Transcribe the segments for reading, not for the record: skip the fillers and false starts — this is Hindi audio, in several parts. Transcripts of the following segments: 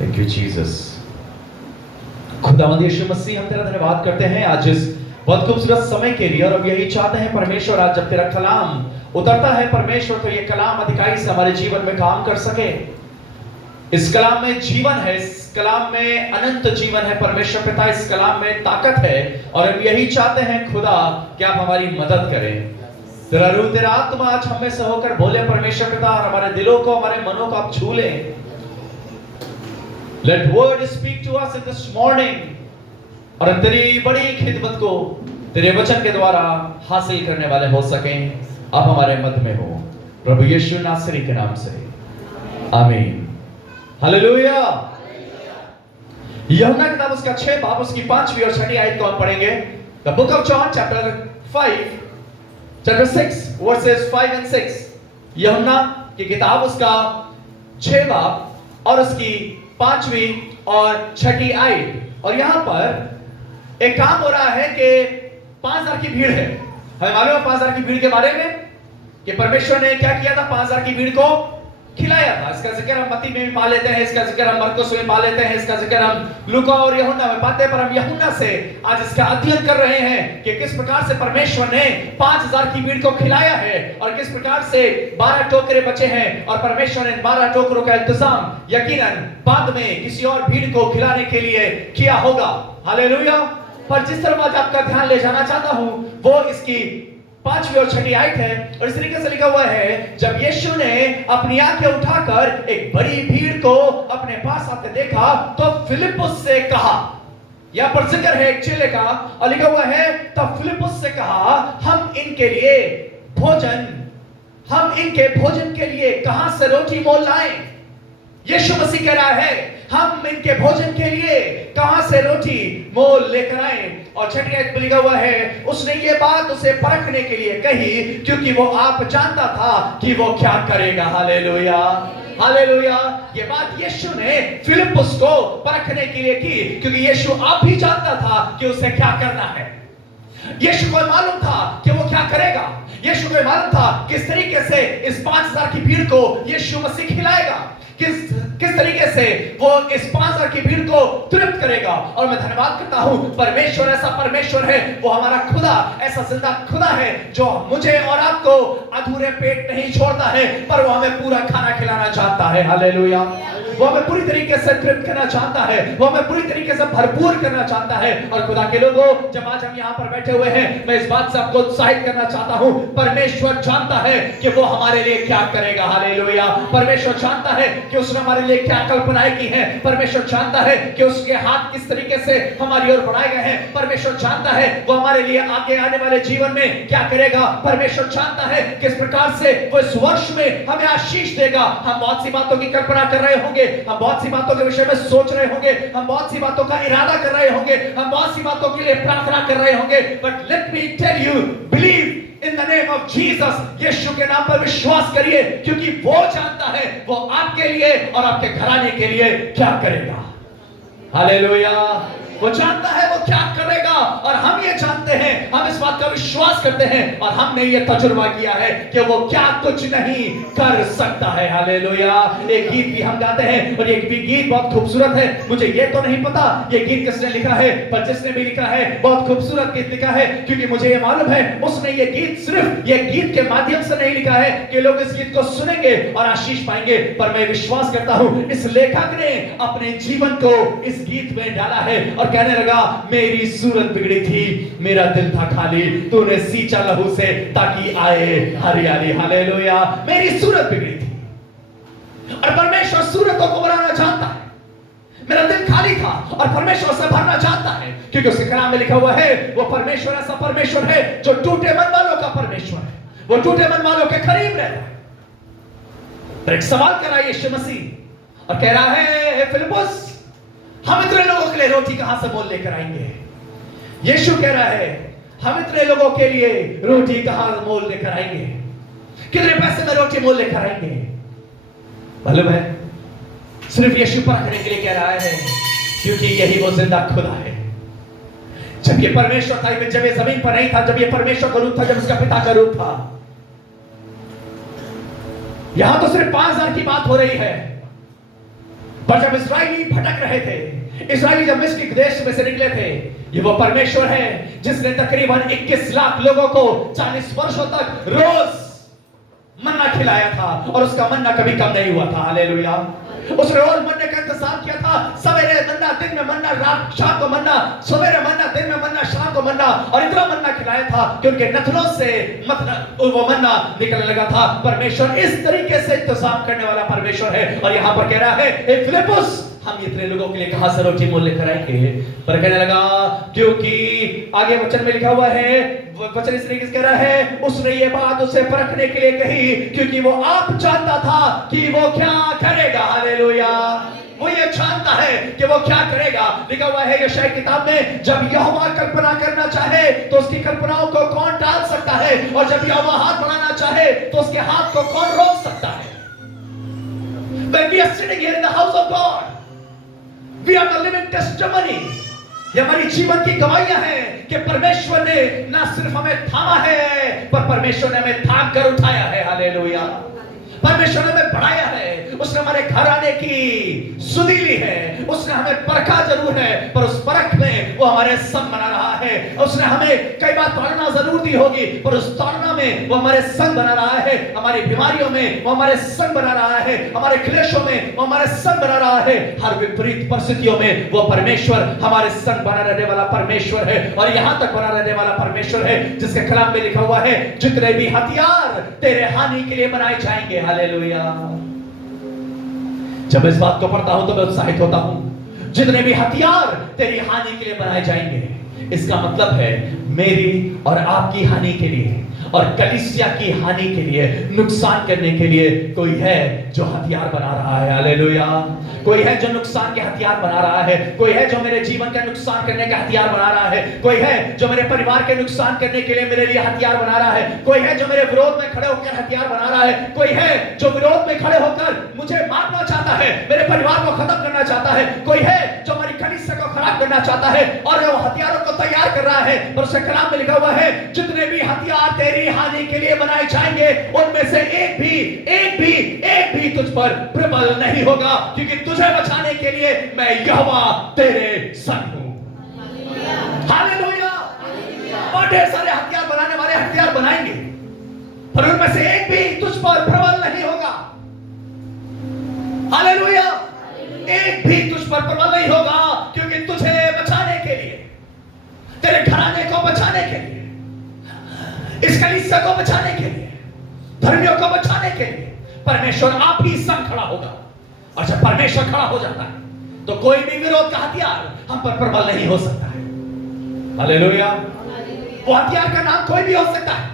Thank you Jesus. खुदावंद यीशु मसीह, हम तेरा धन्यवाद करते हैं आज इस बहुत खूबसूरत समय के लिए, और हम यही चाहते हैं परमेश्वर, आज जब तेरा कलाम उतरता है परमेश्वर, तो ये कलाम अधिकाई से हमारे जीवन में काम कर सके। इस कलाम में जीवन है, इस कलाम में अनंत जीवन है परमेश्वर पिता, इस कलाम में ताकत है, और हम यही चाहते हैं खुदा कि आप हमारी मदद करें। तेरा रूह, तेरा आत्मा आज हमें से होकर बोले परमेश्वर पिता, और हमारे दिलों को, हमारे मनों को आप छू लें। Let word speak to us in this morning, और हम तेरी बड़ी खिदमत को तेरे वचन के द्वारा हासिल करने वाले हो सकें। आप हमारे मध्य में हो, प्रभु यीशु नासरी के नाम से, आमीन। हालेलुया। यूहन्ना किताब उसका 6 बाब उसकी 5वीं और 6वीं आयत को हम पढ़ेंगे। The book of John chapter 5 chapter 6 verses 5 and 6। यूहन्ना की किताब उसका 6 बाब और उसकी 5वीं और 6वीं आयत। और यहां पर एक काम हो रहा है कि 5000 की भीड़ है। हमें मालूम है 5000 की भीड़ के बारे में कि परमेश्वर ने क्या किया था, 5000 की भीड़ को खिलाया था। इसका जिक्र हम मत्ती में भी पा लेते हैं, इसका जिक्र हम मरकुस में पा लेते हैं, इसका जिक्र हम लूका और यूहन्ना में पाते हैं। पर हम यूहन्ना से आज इसका अध्ययन कर रहे हैं कि किस प्रकार से परमेश्वर ने 5000 की भीड़ को खिलाया है, और किस प्रकार से 12 टोकरे बचे हैं, और परमेश्वर ने 12 टोकरों का इंतजाम यकीनन बाद में किसी और भीड़ को खिलाने के लिए किया होगा। हालेलुया। पर जिस तरफ आज आपका ध्यान ले जाना चाहता हूं वो इसकी 5वीं और 6वीं आयत है, और इस तरीके से लिखा हुआ है, जब यीशु ने अपनी आंखें उठाकर एक बड़ी भीड़ को अपने पास आते देखा तो फिलिप्पुस से कहा। यहां पर जिक्र है एक चेले का, और लिखा हुआ है, तब फिलिप्पुस से कहा, हम इनके भोजन के लिए कहां से रोटी मोल लाएं। यीशु मसीह कह रहा है, हम इनके भोजन के लिए कहां से रोटी मोल लेकर आए। और 6वीं आयत में लिखा हुआ है, उसने ये बात उसे परखने के लिए कही, क्योंकि वो आप जानता था कि वो क्या करेगा। Hallelujah, hallelujah. ये बात यीशु ने फिलिप्पुस को परखने के लिए की, क्योंकि यीशु आप भी जानता था कि उसे क्या करना है। यीशु को मालूम था कि वो क्या करेगा। यीशु को मालूम था किस तरीके से इस 5000 की भीड़ को यीशु मसीह खिलाएगा, किस तरीके से वो इस 5000 की भीड़ को तृप्त करेगा। और मैं धन्यवाद करता हूं, परमेश्वर ऐसा परमेश्वर है, वो हमारा खुदा ऐसा जिंदा खुदा है, जो मुझे और आपको अधूरे पेट नहीं छोड़ता है, पर वो हमें पूरा खाना खिलाना चाहता है। हालेलुया। वो हमें पूरी तरीके से तृप्त करना चाहता है, वो हमें पूरी तरीके से भरपूर करना चाहता है। और खुदा के लोगों, जब आज हम यहाँ पर बैठे हुए हैं, मैं इस बात से आपको उत्साहित करना चाहता हूँ, परमेश्वर जानता है कि वो हमारे लिए क्या करेगा। हालेलुया। परमेश्वर जानता है कि उसने हमारे लिए क्या कल्पनाएं की हैं। परमेश्वर जानता है कि उसके हाथ किस तरीके से हमारी ओर बढ़ाए गए हैं। परमेश्वर जानता है वो हमारे लिए आगे आने वाले जीवन में क्या करेगा। परमेश्वर जानता है किस प्रकार से वो इस वर्ष में हमें आशीष देगा। हम बहुत सी बातों की कल्पना कर रहे होंगे, हम बहुत सी बातों के विषय में सोच रहे होंगे, हम बहुत सी बातों का इरादा कर रहे होंगे, हम बहुत सी बातों के लिए प्रार्थना कर रहे होंगे, but let me tell you, believe in the name of Jesus। यीशु के नाम पर विश्वास करिए, क्योंकि वो जानता है वो आपके लिए और आपके घराने के लिए क्या करेगा। हालेलुया। वो जानता है वो क्या करेगा, और हम ये जानते हैं, हम इस बात का विश्वास करते हैं, और हमने ये तजुर्बा किया है कि वो क्या कुछ नहीं कर सकता है। हालेलुया। एक गीत भी हम गाते हैं, और ये गीत बहुत खूबसूरत है। मुझे ये तो नहीं पता ये गीत किसने लिखा है, पर जिसने भी लिखा है बहुत खूबसूरत गीत लिखा है, क्योंकि मुझे ये मालूम है उसने ये गीत सिर्फ ये गीत के माध्यम से नहीं लिखा है कि लोग इस गीत को सुनेंगे और आशीष पाएंगे, पर मैं विश्वास करता हूं इस लेखक ने अपने जीवन को इस गीत में डाला है, और कहने लगा, मेरी सूरत बिगड़ी थी, मेरा दिल था खाली, तूने सींचा लहू से ताकि आए हरियाली। हालेलुया। मेरी सूरत बिगड़ी थी, और परमेश्वर सूरतों को बनाना चाहता है। मेरा दिल खाली था और परमेश्वर से भरना चाहता है, क्योंकि उसके कलाम में लिखा हुआ है, वो परमेश्वर ऐसा परमेश्वर है जो टूटे मन वालों का परमेश्वर है, वो टूटे मन वालों के करीब रहता है। पर एक सवाल कर रहा है यीशु मसीह, और कह रहा है, फिलिप्पुस, हम इतने लोगों के लिए रोटी कहां से मोल लेकर आएंगे। यीशु कह रहा है, हम इतने लोगों के लिए रोटी कहां मोल लेकर आएंगे, कितने पैसे में रोटी मोल लेकर आएंगे। मालूम है, सिर्फ यीशु परखने के लिए कह रहा है, क्योंकि यही वो जिंदा खुदा है। जब ये परमेश्वर था, जब ये जमीन पर नहीं था, जब ये परमेश्वर का रूप था, जब उसका पिता का रूप था, यहां तो सिर्फ 5000 की बात हो रही है, पर जब इस्राएली भटक रहे थे, इस्राएली जब मिस्र के देश में से निकले थे, ये वो परमेश्वर है जिसने तकरीबन 21 लाख लोगों को 40 वर्षों तक रोज मन्ना खिलाया था और उसका मन्ना कभी कम नहीं हुआ था। हालेलुया। उसने रोज मन्ने का इंतजाम किया था। सवेरे मन्ना, दिन में मन्ना, रात शाम को मन्ना, सवेरे मन्ना, दिन में मन्ना, शाम को मन्ना, और इतना मन्ना खिलाया था कि उनके नथनों से वो मन्ना निकलने लगा था। परमेश्वर इस तरीके से इंतजाम करने वाला परमेश्वर है। और यहां पर कह रहा है, ए फिलिप्पुस, हम इतने लोगों के लिए कहां से रोटी मोल लेकर आएंगे? पर कहने लगा, क्योंकि आगे वचन में लिखा हुआ है, वचन इस तरीके से कह रहा है, उसने ये बात उसे परखने के लिए कही क्योंकि वो आप जानता था कि वो क्या करेगा। हालेलुया। वो ये जानता है कि वो क्या करेगा। लिखा हुआ है यशायाह किताब में, जब यहोवा कल्पना करना चाहे तो उसकी कल्पनाओं को कौन टाल सकता है, और जब यहोवा हाथ बढ़ाना चाहे तो उसके हाथ को कौन रोक सकता है। When we are sitting here in the house of God, we are the living testimony. ये हमारी जीवन की गवाहियां हैं कि परमेश्वर ने ना सिर्फ हमें थामा है, पर परमेश्वर ने हमें थाम कर उठाया है। हालेलुया। परमेश्वर ने हमें बढ़ाया है, उसने हमारे घर आने की सुधि ली है, उसने हमें परखा जरूर है, पर उस परख में वो हमारे संग बना रहा है। उसने हमें कई बार तोड़ना जरूर दी होगी, पर उस तोड़ना में वो हमारे संग बना रहा है। हमारी बीमारियों में वो हमारे संग बना रहा है, हमारे क्लेशों में वो हमारे संग बना रहा है। हर विपरीत परिस्थितियों में वो परमेश्वर हमारे संग बना रहने वाला परमेश्वर है, और यहां तक बना रहने वाला परमेश्वर है जिसके कलाम में लिखा हुआ है, जितने भी हथियार तेरे हानि के लिए बनाए जाएंगे। हालेलुया। जब इस बात को पढ़ता हूं तो मैं उत्साहित होता हूं। जितने भी हथियार तेरी हानि के लिए बनाए जाएंगे, इसका मतलब है मेरी और आपकी हानि के लिए और कलीसिया की हानि के लिए, नुकसान करने के लिए कोई है जो हथियार बना रहा है। हालेलुया। कोई है जो नुकसान के हथियार बना रहा है, कोई है जो मेरे जीवन का नुकसान करने का हथियार बना रहा है, कोई है जो मेरे परिवार के नुकसान करने के लिए मेरे लिए हथियार बना रहा है, कोई है जो मेरे विरोध में खड़े होकर हथियार बना रहा है, कोई है जो विरोध में खड़े होकर मुझे मारना चाहता है, मेरे परिवार को खत्म करना चाहता है, कोई है जो हमारी कलीसिया को खराब करना चाहता है, और वो हथियारों को तैयार कर रहा है। पर उसके कलाम में लिखा हुआ है, जितने भी हथियार तेरी हानि के लिए बनाए जाएंगे, उनमें से एक भी तुझ पर प्रबल नहीं होगा, क्योंकि तुझे बचाने के लिए मैं यहोवा तेरे संग हूं। हालेलुया। और ढेर सारे हथियार बनाने वाले हथियार बनाएंगे, पर उनमें से एक भी तुझ पर प्रबल नहीं होगा। हालेलुया। एक भी तुझ पर प्रबल नहीं होगा, क्योंकि तुझे बचाने के लिए, तेरे घराने को बचाने के लिए, इस कलीसिया को बचाने के लिए, धर्मियों को बचाने के लिए परमेश्वर आप ही संग खड़ा होगा। और जब परमेश्वर खड़ा हो जाता है तो कोई भी विरोध का हथियार हम पर प्रबल नहीं हो सकता है। हालेलुया। वो हथियार का नाम कोई भी हो सकता है,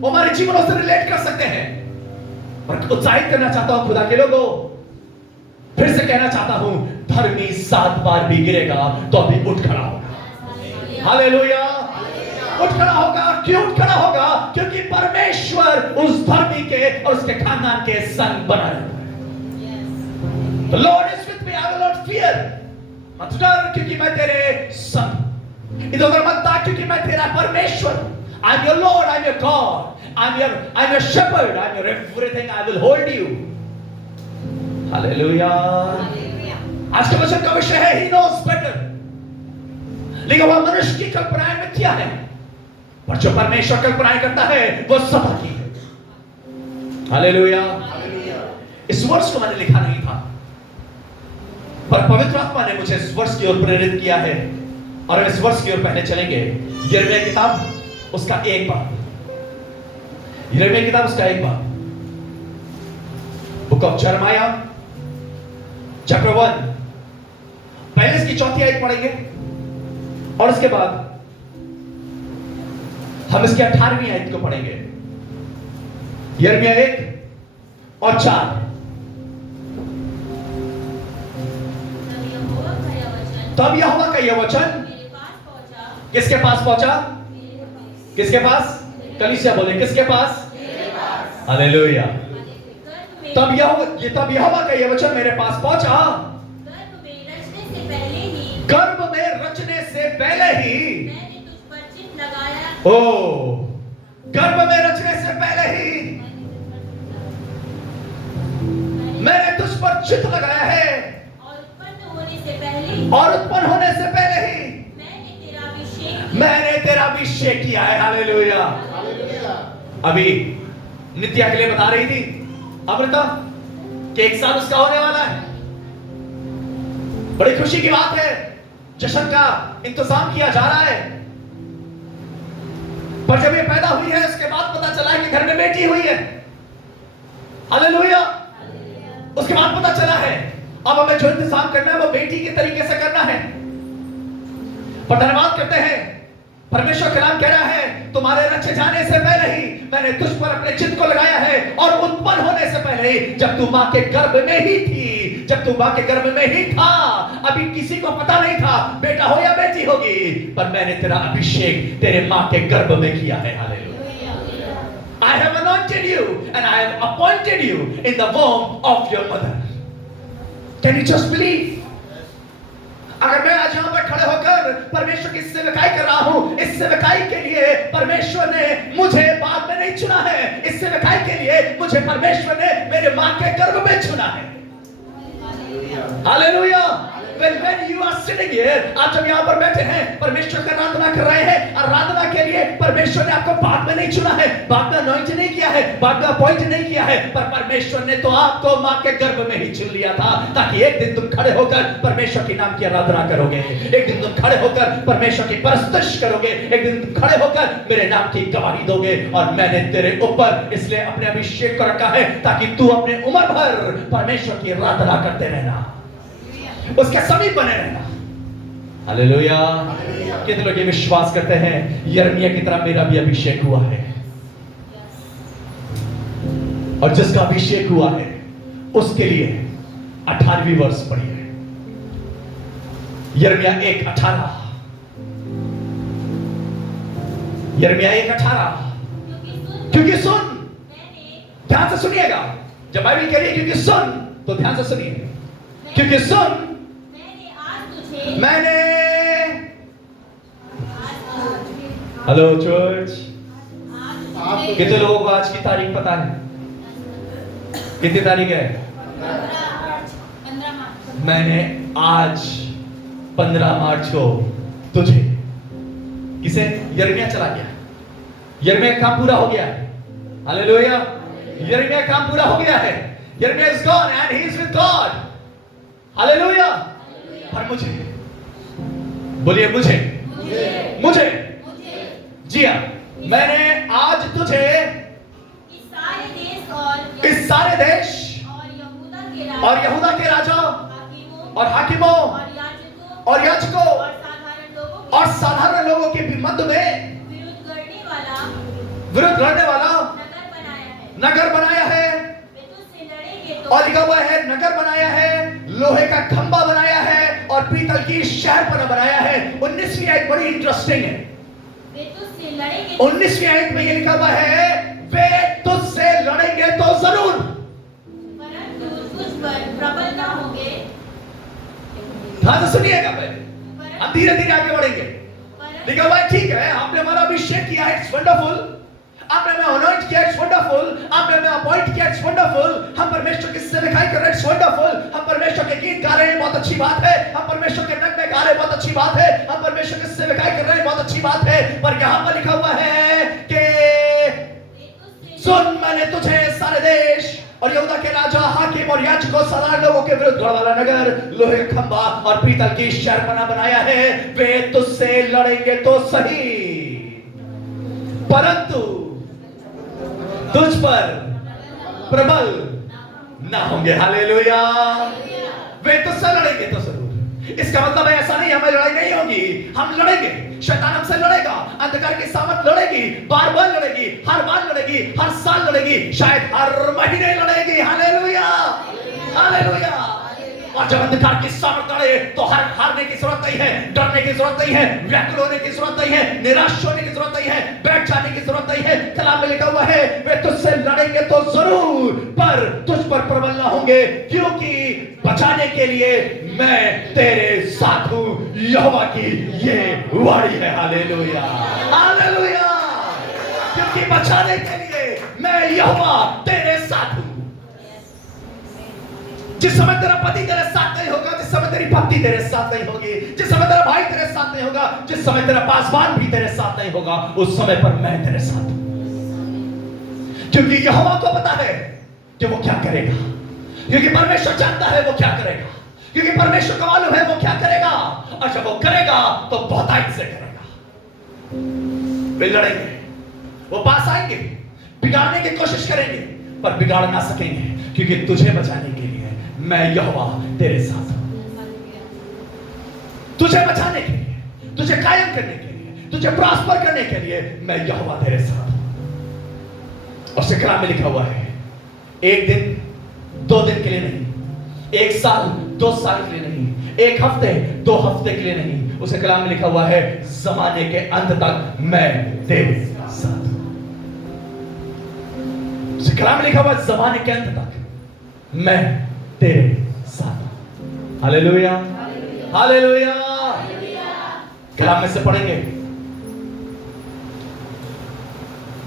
वो हमारे जीवनों से रिलेट कर सकते हैं। पर उत्साहित करना चाहता हूं खुदा के लोगों, फिर से कहना चाहता हूं, धर्मी 7 बार भी गिरेगा तो अभी उठ खड़ा होगा। हालेलुया। उठ खड़ा होगा। क्यों उठ खड़ा होगा? क्योंकि परमेश्वर उस धर्मी के और उसके खानदान के संग बना रहता है। The Lord is with me, I will not fear. मत डर, क्योंकि मैं तेरे संग। इधर उधर मत ताक, क्योंकि मैं तेरा परमेश्वर। I'm your Lord, I'm your God, I'm your shepherd, I'm your everything. I will hold you. Hallelujah. आज के वचन का विषय है He knows better। लिखा हुआ, मनुष्य की कल्पनाएं मिथ्या है, पर जो परमेश्वर कल्पनाएं करता है वो सदा की है। हालेलुया। इस वर्ष को मैंने लिखा नहीं था, पर पवित्र आत्मा ने मुझे इस वर्ष की ओर प्रेरित किया है, और इस वर्ष की ओर पहले चलेंगे। यिर्मयाह किताब उसका 1 बाब, यिर्मयाह किताब उसका 1 बाब, बुक ऑफ जरमाया चैप्टर 1, पहले इसकी 4थी आयत पढ़ेंगे, और उसके बाद हम इसके 18वीं आयत को पढ़ेंगे। यिर्मयाह 1 और 4। तब यहोवा का यह वचन किसके पास पहुंचा? किसके पास? कलीसिया बोले, किसके पास? हालेलुया। तब यहोवा का यह वचन मेरे पास पहुंचा, गर्भ में रचने से पहले ही मैंने तुझ पर चित्त लगाया। ओ, गर्भ में रचने से पहले ही मैंने तुझ पर चित्त लगाया है, और उत्पन्न होने से पहले ही मैंने तेरा अभिषेक मैंने तेरा अभिषेक किया है। हालेलुया। अभी नित्या के लिए बता रही थी अमृता कि 1 साल उसका होने वाला है। बड़ी खुशी की बात है, जश्न का इंतजाम किया जा रहा है। पर जब ये पैदा हुई है उसके बाद पता चला है कि घर में बेटी हुई है। हालेलुया। उसके बाद पता चला है अब हमें जो इंतजाम करना है वो बेटी के तरीके से करना है। पर धन्यवाद करते हैं, परमेश्वर कलाम कह रहा है तुम्हारे रचे जाने से पहले ही मैंने तुझ पर अपने चित्त को लगाया है, और उत्पन्न होने से पहले ही, जब तू मां के गर्भ में ही थी, जब तू मां के गर्भ में ही था, अभी किसी को पता नहीं था बेटा हो या बेटी होगी, पर मैंने तेरा अभिषेक तेरे मां के गर्भ में किया है। Hallelujah. I have anointed you and I have appointed you in the womb of your mother. Can you just believe? अगर मैं आज यहाँ पर खड़े होकर परमेश्वर की सेवकाई कर रहा हूँ, इस सेवकाई के लिए परमेश्वर ने मुझे बाद में नहीं चुना है, इस सेवकाई के लिए मुझे परमेश्वर ने मेरे मां के गर्भ में चुना है। Hallelujah. When you are sitting here, आप जब यहाँ पर बैठे हैं, परमेश्वर का आराधना कर रहे हैं, आराधना के लिए परमेश्वर ने आपको बाद में नहीं चुना है, बाद में अनॉइंट नहीं किया है, बाद में अपॉइंट नहीं किया है, पर परमेश्वर ने तो आपको मां के गर्भ में ही चुन लिया था, ताकि एक दिन तुम खड़े होकर परमेश्वर के नाम की आराधना करोगे, एक दिन तुम खड़े होकर परमेश्वर की परस्तिश करोगे, एक दिन तुम खड़े होकर मेरे नाम की गवाही दोगे। और मैंने तेरे ऊपर इसलिए अपने अभिषेक को रखा है ताकि तू अपने उम्र भर परमेश्वर की आराधना करते रहना, उसके समीप बने रहना। हालेलुया। कितने लोग ये विश्वास करते हैं यिर्मयाह की तरह मेरा भी अभिषेक हुआ है, और जिसका अभिषेक हुआ है उसके लिए 18वीं वर्ष पड़ी है। यिर्मयाह 1:18, यिर्मयाह 1:18। क्योंकि सुन, ध्यान से सुनिएगा, जब बाइबल कह रही है क्योंकि सुन, तो ध्यान से सुनिए। क्योंकि सुन, मैंने हेलो चर्च, कितने लोगों को आज की तारीख पता है? कितनी तारीख है? 15 मार्च। मैंने आज 15 मार्च को तुझे, किसे? यिर्मयाह चला गया, यिर्मयाह काम पूरा हो गया है। हालेलुया। यिर्मयाह काम पूरा हो गया है। यिर्मयाह is gone and he is with God. Hallelujah. पर मुझे, बोलिए मुझे, मुझे जी हाँ, मैंने आज तुझे इस सारे देश और यहूदा के राजा और हाकिमों और याजकों और साधारण लोगों के भी मध्य में विरुद्ध लड़ने वाला नगर बनाया है। और लिखा हुआ है नगर बनाया है, लोहे का खंबा बनाया है और पीतल की शहरपनाह बनाया है। 19वीं आयत बड़ी इंटरेस्टिंग है। 19वीं आयत में ये लिखा हुआ है वे तुझसे लड़ेंगे तो जरूर, परंतु तुझ पर प्रबल न होंगे। ध्यान से सुनिएगा, पहले हम धीरे धीरे आगे बढ़ेंगे। लिखा हुआ है ठीक है, आपने हमारा अभिषेक किया है, इट्स वंडरफुल, आपने हमें अनॉइंट किया, इट्स वंडरफुल, आपने हमें अपॉइंट किया, इट्स वंडरफुल, हम परमेश्वर की सेवकाई कर रहे हैं, इट्स वंडरफुल, हम परमेश्वर के गीत गा रहे हैं, बहुत अच्छी बात है, हम परमेश्वर के नगमे गा रहे हैं, बहुत अच्छी बात है, हम परमेश्वर की सेवकाई कर रहे हैं, बहुत अच्छी बात है। पर यहाँ पर लिखा हुआ है कि सुन, मैंने तुझे सारे देश और यहूदा के राजा, हाकिम और याजकों, साधारण लोगों के विरुद्ध वाला नगर, लोहे का खंबा और पीतल की शहरपनाह बनाया है। वे तुझसे लड़ेंगे तो सही, परंतु तुझ पर प्रबल ना होंगे। हालेलुया। वे तुझसे लड़ेंगे तो जरूर। इसका मतलब ऐसा नहीं हमें लड़ाई नहीं होगी, हम लड़ेंगे, शैतान हमसे लड़ेगा, अंधकार की सामत लड़ेगी, बार बार लड़ेगी, हर बार लड़ेगी, हर साल लड़ेगी, शायद हर महीने लड़ेगी। हालेलुया। हालेलुया। और जब अंधकार की सामत लड़े तो हारने की जरूरत नहीं है, डरने की जरूरत नहीं है, व्याकुल होने की जरूरत नहीं है, निराश होने की जरूरत नहीं है, बैठ जाने की जरूरत नहीं है। कलाम में लिखा हुआ है वे तुझसे लड़ेंगे तो जरूर, पर तुझ पर प्रबल ना होंगे, क्योंकि बचाने के लिए मैं तेरे साथ हूं। यहोवा की ये वाणी है। हालेलुया। हालेलुया। क्योंकि बचाने के लिए मैं यहोवा तेरे साथ हूं। जिस समय तेरा पति तेरे साथ नहीं होगा, जिस समय तेरी पत्नी तेरे साथ नहीं होगी, जिस समय तेरा भाई तेरे साथ नहीं होगा, जिस समय तेरा पासवान भी तेरे साथ नहीं होगा, उस समय पर मैं तेरे साथ हूं। क्योंकि यहोवा को पता है कि वो क्या करेगा, क्योंकि परमेश्वर जानता है वो क्या करेगा, क्योंकि परमेश्वर को मालूम है वो क्या करेगा, और जब वो करेगा तो बहुतायत से करेगा। वे लड़ेंगे, वो पास आएंगे, बिगाड़ने की कोशिश करेंगे, पर बिगाड़ ना सकेंगे, क्योंकि तुझे बचाने के लिए मैं यहोवा तेरे साथ हूं। तुझे बचाने के लिए, तुझे कायम करने के लिए, तुझे प्रॉस्पर करने के लिए मैं यहोवा तेरे साथ हूं। और कलाम में लिखा हुआ है, एक दिन 2 दिन के लिए नहीं, 1 साल 2 साल के लिए नहीं, 1 हफ्ते 2 हफ्ते के लिए नहीं, उसे कलाम में लिखा हुआ है जमाने के अंत तक मैं तेरे साथ हूं। उसे कलाम में लिखा हुआ है जमाने के अंत तक मैं तेरे साथ हूं। Hallelujah, hallelujah. कलाम में से पढ़ेंगे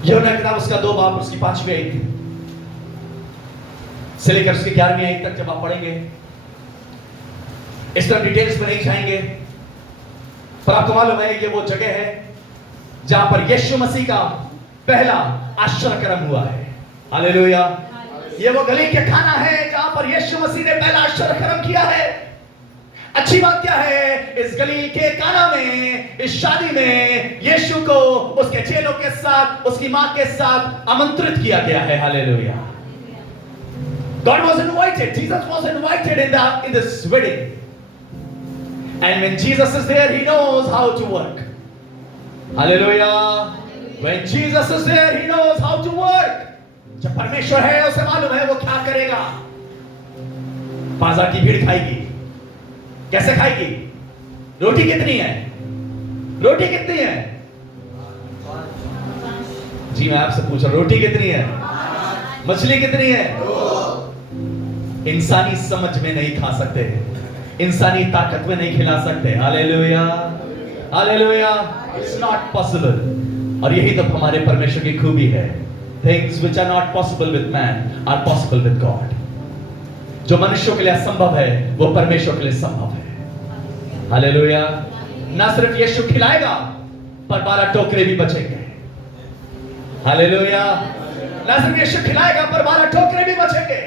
यूहन्ना की किताब उसका 2 बाब उसकी 5वीं आयत से लेकर उसकी 11वीं आयत तक जब आप पढ़ेंगे, इस तरह डिटेल्स में नहीं जाएंगे, पर आपको मालूम है ये वो जगह है जहां पर यीशु मसीह का पहला आश्चर्य कर्म हुआ है। हालेलुया। ये वो गलील के खाना है जहां पर यीशु मसीह ने पहला आश्चर्य कर्म किया है। अच्छी बात क्या है, इस गलील के काना में, इस शादी में यीशु को उसके चेलों के साथ, उसकी मां के साथ आमंत्रित किया गया है। Hallelujah. God was invited, Jesus was invited in this wedding. And when Jesus is there, he knows how to work. Hallelujah. When Jesus is there, he knows how to work. जब परमेश्वर है उसे मालूम है वो क्या करेगा। बाजार की भीड़ खाएगी, कैसे खाएगी? रोटी कितनी है? रोटी कितनी है? जी मैं आपसे पूछ रहा हूं, रोटी कितनी है? मछली कितनी है? इंसानी समझ में नहीं खा सकते, इंसानी ताकत में नहीं खिला सकते। Hallelujah, hallelujah. It's not possible. और यही तो हमारे परमेश्वर की खूबी है। Things which are not possible with man are possible with God. जो मनुष्यों के लिए असंभव है वो परमेश्वर के लिए संभव है। हालेलुया। ना सिर्फ यीशु खिलाएगा पर 12 टोकरे भी बचेंगे। हालेलुया। ना सिर्फ यीशु खिलाएगा पर 12 टोकरे भी बचेंगे।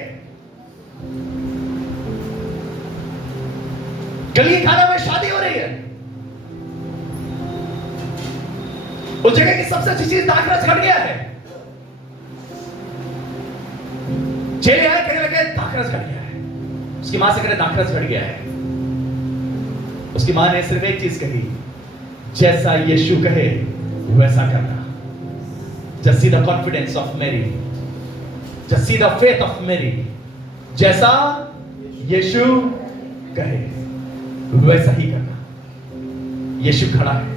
गली खाना में शादी हो रही है, उस जगह की सबसे अच्छी चीज दाखरस घट गया है। चेले आए, कहने लगे दाखरस घट गया है। उसकी मां से कहे दाखरस घट गया है। उसकी मां ने सिर्फ एक चीज कही, जैसा यीशु कहे वैसा करना। Just see the confidence of Mary. Just see the faith of Mary. जैसा यीशु कहे वैसा ही करना। यीशु खड़ा है।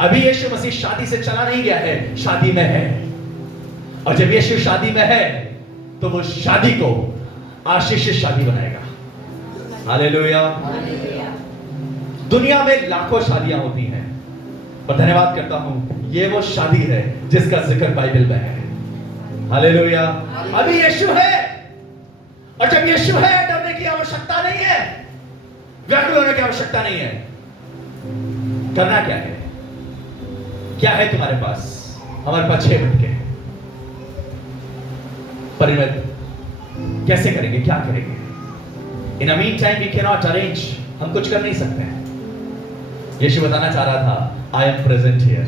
अभी यीशु मसीह शादी से चला नहीं गया है, शादी में है। और जब यीशु शादी में है तो वो शादी को आशीषित शादी बनाएगा। हालेलुया। दुनिया में लाखों शादियां होती हैं, पर धन्यवाद करता हूं ये वो शादी है जिसका जिक्र बाइबल में है। हालेलुया। अभी यीशु है, और जब यीशु है डरने की आवश्यकता नहीं है, व्याकुल होने की आवश्यकता नहीं है। करना क्या है? क्या है तुम्हारे पास? हमारे पास 6 मिनट के हैं। परिणत कैसे करेंगे, क्या करेंगे? In a mean time we can not arrange, हम कुछ कर नहीं सकते हैं। यीशु बताना चाह रहा था, I am present here,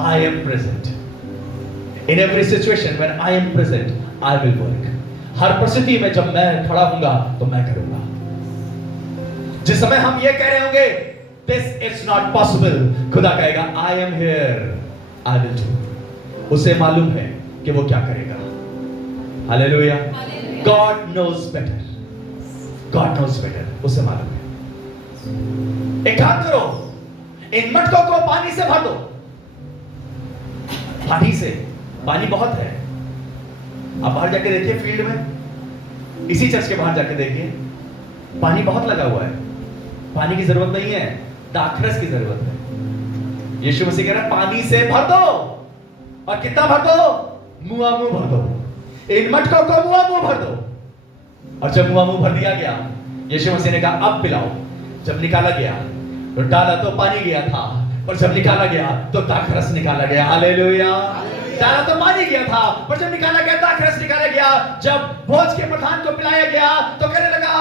I am present in every situation. When I am present I will work. हर परिस्थिति में जब मैं खड़ा होऊंगा तो मैं करूंगा। जिस समय हम ये कह रहे होंगे दिस इज नॉट पॉसिबल, खुदा कहेगा I am here, I will do. उसे मालूम है कि वो क्या करेगा। Hallelujah. God knows better. God knows better. उसे मालूम है। एक काम करो, इन मटकों को पानी से भर दो। पानी से, पानी बहुत है। आप बाहर जाके देखिए फील्ड में, इसी चर्च के बाहर जाके देखिए, पानी बहुत लगा हुआ है। पानी की जरूरत नहीं है, दाखरस की जरूरत है। यीशु मसीह कह रहा है पानी से भर दो। और कितना भर दो? मुआ मुंह भर दो। इन मटकों को मुआ मुंह भर दो। और जब मुंह भर दिया गया, यीशु मसीह ने कहा अब पिलाओ। जब निकाला गया तो डाला तो पानी गया था, पर जब निकाला गया तो दाखरस निकाला गया। हालेलुया। डाला तो पानी गया था, पर जब निकाला गया दाखरस निकाला गया। जब भोज के प्रधान को पिलाया गया तो कहने लगा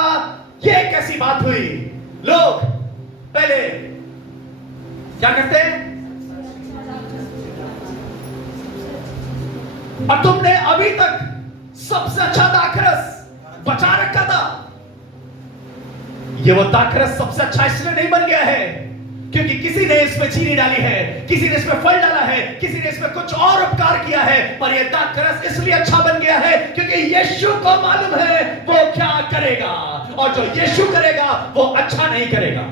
ये कैसी बात हुई। लोग पहले क्या करते हैं, और तुमने अभी तक सबसे अच्छा दाखरस बचा रखा था। ये वो दाखरस सबसे अच्छा इसलिए नहीं बन गया है क्योंकि किसी ने इसमें चीनी डाली है, किसी ने इसमें फल डाला है, किसी ने इसमें कुछ और उपकार किया है, पर यह दाखरस इसलिए अच्छा बन गया है क्योंकि यीशु को मालूम है वो क्या करेगा, और जो यीशु करेगा वो अच्छा नहीं करेगा।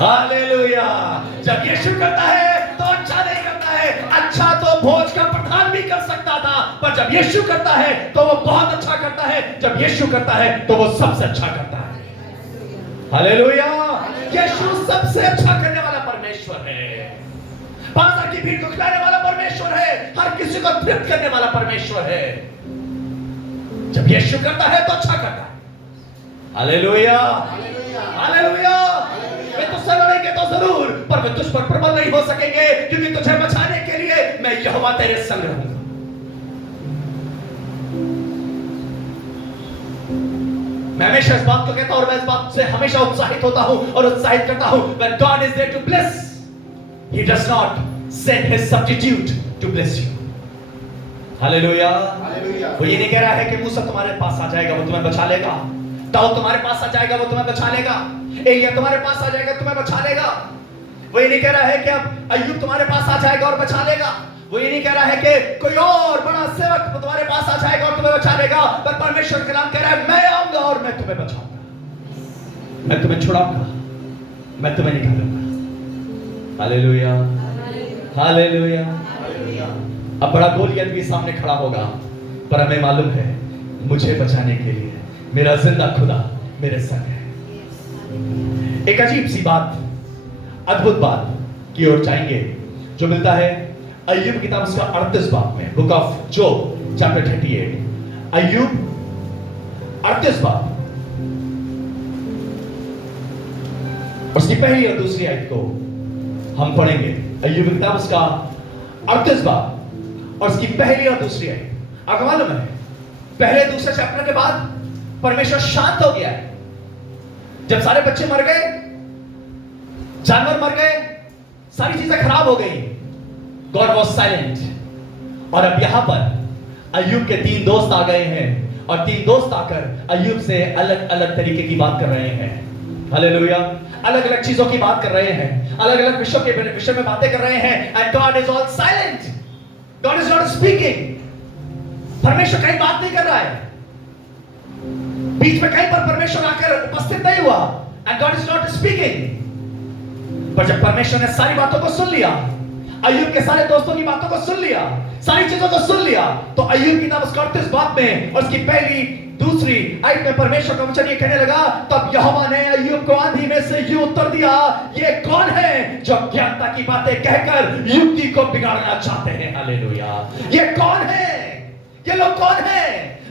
हालेलुया। जब यीशु करता है तो अच्छा नहीं करता है। अच्छा तो भोज का प्रधान भी कर सकता था, पर जब यीशु करता है तो वो बहुत अच्छा करता है। जब यीशु करता है तो वो सबसे अच्छा करता है। हालेलुया। यीशु सबसे अच्छा करने वाला परमेश्वर है। बाजार की भीड़ को खिलाने वाला परमेश्वर है। हर किसी को तृप्त करने वाला परमेश्वर है। जब यीशु करता है तो अच्छा करता है। हालेलुया। हालेलुया। मैं तुझसे लड़ेंगे तो जरूर, पर मैं तुझ पर प्रबल नहीं हो सकेंगे क्योंकि तुझे बचाने के लिए मैं यहोवा तेरे संग रहूंगा। मैं हमेशा इस बात को कहता हूं और मैं इस बात से हमेशा उत्साहित होता हूं और उत्साहित करता हूं। When God is there to bless, He does not send His substitute to bless you. Hallelujah. वो ये नहीं कह रहा है कि मूसा तुम्हारे पास आ जाएगा वो तुम्हें बचा लेगा, दाऊद तुम्हारे पास आ जाएगा वो तुम्हें बचा लेगा, एलिया तुम्हारे पास आ जाएगा तुम्हें बचा लेगा। वो ये नहीं कह रहा है कि अब अय्यूब तुम्हारे पास आ जाएगा और बचा लेगा। वो ये नहीं कह रहा है कि कोई और बड़ा सेवक तुम्हारे पास आ जाएगा और तुम्हें बचा लेगा। पर परमेश्वर का नाम कह रहा है मैं आऊंगा और मैं तुम्हें बचाऊंगा, मैं तुम्हें छुड़ाऊंगा, मैं तुम्हें निकालूंगा। हालेलुया। हालेलुया। अब बड़ा गोलियत भी सामने खड़ा होगा, पर हमें मालूम है मुझे बचाने के लिए मेरा जिंदा खुदा मेरे संग है। एक अजीब सी बात, अद्भुत बात की ओर जाएंगे जो मिलता है अय्यूब किताब उसका 38 बाब में, बुक ऑफ जोब चैप्टर 38। अय्यूब 38 बाब उसकी पहली और दूसरी आयत को हम पढ़ेंगे। अय्यूब किताब उसका 38 बाब और उसकी पहली और दूसरी आयत। आपको मालूम है पहले दूसरे चैप्टर के बाद परमेश्वर शांत हो गया है। जब सारे बच्चे मर गए, जानवर मर गए, सारी चीजें खराब हो गई, गॉड वॉज साइलेंट। और अब यहां पर अय्यूब के 3 दोस्त आ गए हैं और 3 दोस्त आकर अय्यूब से अलग अलग तरीके की बात कर रहे हैं। हालेलुया। अलग अलग चीजों की बात कर रहे हैं, अलग अलग विषय में बातें कर रहे हैं। And God is all silent, God is not speaking. परमेश्वर कहीं बात नहीं कर रहा है, बीच में कहीं पर परमेश्वर आकर उपस्थित नहीं हुआ। And God is not speaking. पर जब परमेश्वर ने सारी बातों को सुन लिया, अय्यूब के सारे दोस्तों की बातों को सुन लिया, सारी चीजों को सुन लिया, तो अय्यूब की किताब उसका 38 बाब में और उसकी पहली दूसरी आयत में परमेश्वर का वचन ये कहने लगा, तब यहोवा ने अय्यूब को आंधी में से यूं उत्तर दिया, ये कौन है जो अज्ञानता की बातें कहकर युक्ति को बिगाड़ना चाहते हैं। हालेलुया। ये कौन है, ये लोग कौन है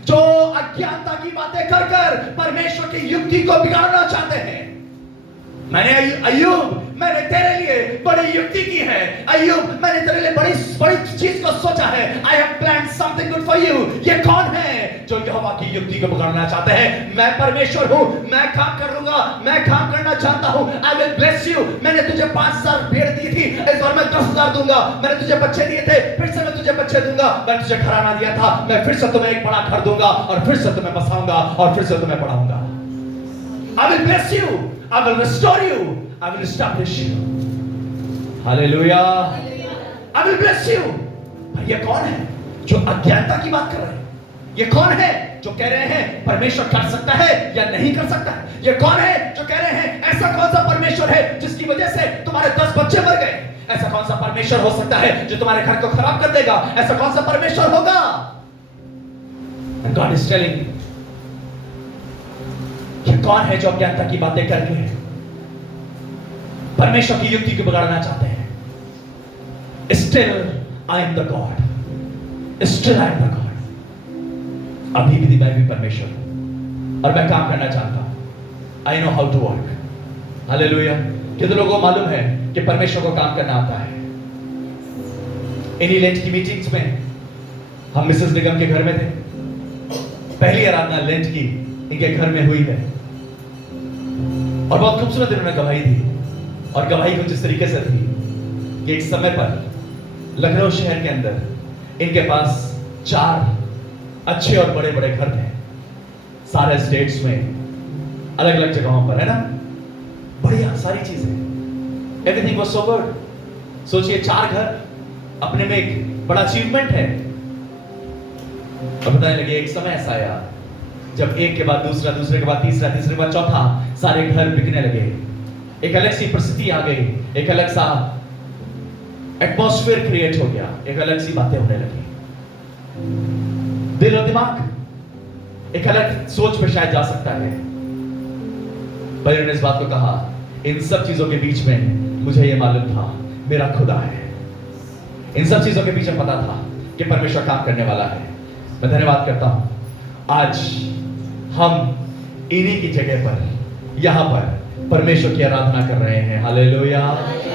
जो अज्ञानता की बातें कर कर परमेश्वर की युक्ति को बिगाड़ना चाहते हैं। मैंने अय्यूब मैंने तेरे लिए बड़ी युक्ति की है। अय्यूब मैंने तेरे लिए बड़ी चीज को सोचा है। I have planned something good for you। ये कौन है जो यहोवा की युक्ति को बिगाड़ना चाहते हैं। मैं परमेश्वर हूँ, मैं काम कर दूंगा, मैं काम करना चाहता हूँ। I will bless you। मैंने तुझे 5000 भेड़ दी थी, इस बार मैं 10,000 दूंगा। मैंने तुझे बच्चे दिए थे, फिर से मैं तुझे बच्चे दूंगा। मैंने तुझे घराना दिया था, मैं फिर से तुम्हें एक बड़ा घर दूंगा और फिर से तुम्हें बसाऊंगा और फिर से तुम्हें पढ़ाऊंगा। I will bless you, I will restore you, I will establish you। Hallelujah। I will bless you। भाई ये कौन है जो अज्ञानता की बात कर रहे हैं? ये कौन है जो कह रहे हैं परमेश्वर कर सकता है या नहीं कर सकता है? ये कौन है जो कह रहे हैं ऐसा कौन सा परमेश्वर है जिसकी वजह से तुम्हारे 10 बच्चे मर गए? ऐसा कौन सा परमेश्वर हो सकता है जो तुम्हारे घर को खराब कर देगा? ऐसा कौन सा परमेश्वर होगा? And God is telling me, ये कौन है जो अज्ञानता की बातें करके परमेश्वर की युक्ति को बिगाड़ना चाहते हैं? Still I am the God। Still I am the God। अभी भी मैं भी परमेश्वर हूं और मैं काम करना चाहता हूं। I know how to work. Hallelujah. कितने लोगों को मालूम है कि परमेश्वर को काम करना आता है? इन्हीं लेंट की मीटिंग्स में हम मिसेस निगम के घर में थे। पहली आराधना लेंट की इनके घर में हुई है और बहुत खूबसूरत इन्होंने गवाही दी। और गवाही कुछ इस तरीके से थी कि एक समय पर लखनऊ शहर के अंदर इनके पास 4 अच्छे और बड़े बड़े घर थे, सारे स्टेट्स में, अलग अलग जगहों पर, है ना? बढ़िया सारी चीजें, एवरीथिंग वाज सो गुड। सोचिए 4 घर अपने में एक बड़ा अचीवमेंट है। और बताने लगे एक समय ऐसा आया जब एक के बाद दूसरा, दूसरे के बाद तीसरा, तीसरे के बाद चौथा, सारे घर बिकने लगे। एक अलग सी परिस्थिति आ गई, एक अलग सा एटमॉस्फेयर क्रिएट हो गया, एक अलग सी बातें होने लगी। दिल और दिमाग एक अलग सोच पे शायद जा सकता है। पर इन्होंने इस बात को कहा, इन सब चीजों के बीच में मुझे यह मालूम था मेरा खुदा है। इन सब चीजों के पीछे पता था कि परमेश्वर काम करने वाला है। मैं धन्यवाद करता हूं, आज हम इन्हीं की जगह पर, यहां पर परमेश्वर की आराधना कर रहे हैं। हालेलुया।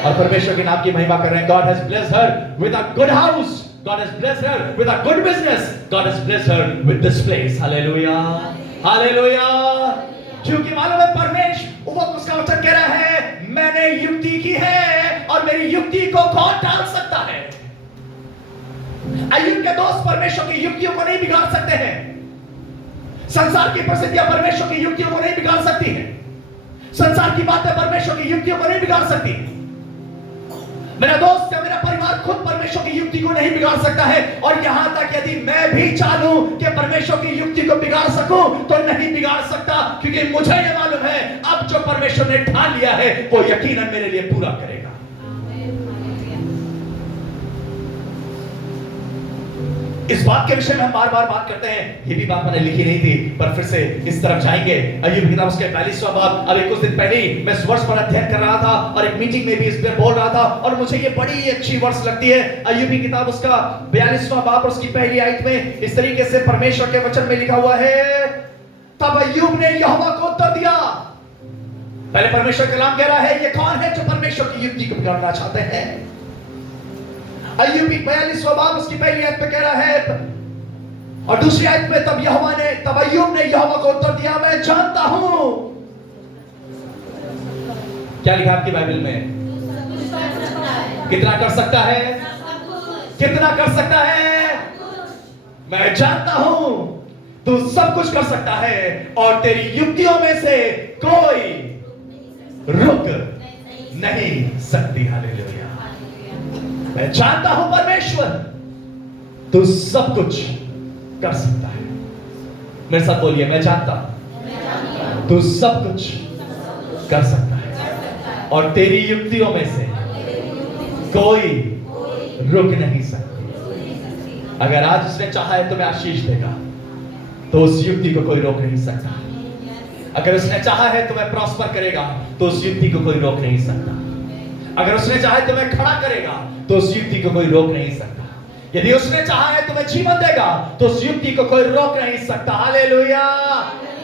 और परमेश्वर के नाम की महिमा कर रहे हैं। God has blessed her with a good house. God has blessed her with a good business. God has blessed her with this place. Hallelujah, hallelujah. क्योंकि मालूम है परमेश्वर, वो उसका वचन कह रहा है, मैंने युक्ति की है और मेरी युक्ति को कौन टाल सकता है? अय्यूब के दोस्त परमेश्वर की युक्तियों को नहीं बिगाड़ सकते हैं। संसार की परिस्थितियां परमेश्वर की युक्तियों को नहीं बिगाड़ सकती हैं। संसार की बातें परमेश्वर की युक्तियों को नहीं बिगाड़ सकती। मेरा दोस्त या मेरा परिवार खुद परमेश्वर की युक्ति को नहीं बिगाड़ सकता है। और यहां तक यदि मैं भी चाहूं कि परमेश्वर की युक्ति को बिगाड़ सकूं तो नहीं बिगाड़ सकता, क्योंकि मुझे यह मालूम है अब जो परमेश्वर ने ठान लिया है वो यकीनन मेरे लिए पूरा करेगा। इस बात के विषय में हम बार बार बात करते हैं। ये भी बात मैंने लिखी नहीं थी, पर फिर से इस तरफ जाएंगे। अय्यूब की किताब उसके 42वां बाब। अभी कुछ दिन पहले ही मैं इस वर्ष पर अध्ययन कर रहा था और एक मीटिंग में भी इस पर बोल रहा था और मुझे ये बड़ी अच्छी वर्ष लगती है। अय्यूब की किताब उसका 42वां बाब और उसकी पहली आयत में इस तरीके से परमेश्वर के वचन में लिखा हुआ है, तब अय्यूब ने यहोवा को उत्तर दिया। पहले परमेश्वर का कलाम कह रहा है, ये कौन है जो परमेश्वर की युक्ति को बिगाड़ना चाहते हैं? अय्यूब 42वां बाब उसकी पहली आयत में कह रहा है और दूसरी आयत में तब अय्यूब ने यहोवा को उत्तर दिया, मैं जानता हूं। क्या लिखा आपकी बाइबल में? कितना कर सकता है? कितना कर सकता है? मैं जानता हूं तू सब कुछ कर सकता है और तेरी युक्तियों में से कोई रुक नहीं सकती। हालेलुया। मैं जानता हूं परमेश्वर तू सब कुछ कर सकता है। मेरे साथ बोलिए, मैं जानता हूं तू सब कुछ कर सकता है और तेरी युक्तियों में से कोई रुक नहीं सकती। अगर आज उसने चाहा है तो मैं आशीष देगा, तो उस युक्ति को कोई रोक नहीं सकता। अगर उसने चाहा है तो मैं प्रॉस्पर करेगा, तो उस युक्ति को कोई रोक नहीं सकता। अगर उसने चाहे तो मैं खड़ा करेगा, तो उस युक्ति को कोई रोक नहीं सकता। यदि उसने चाहा है तो मैं जीवन देगा, तो उस युक्ति को कोई रोक नहीं सकता। हालेलुया।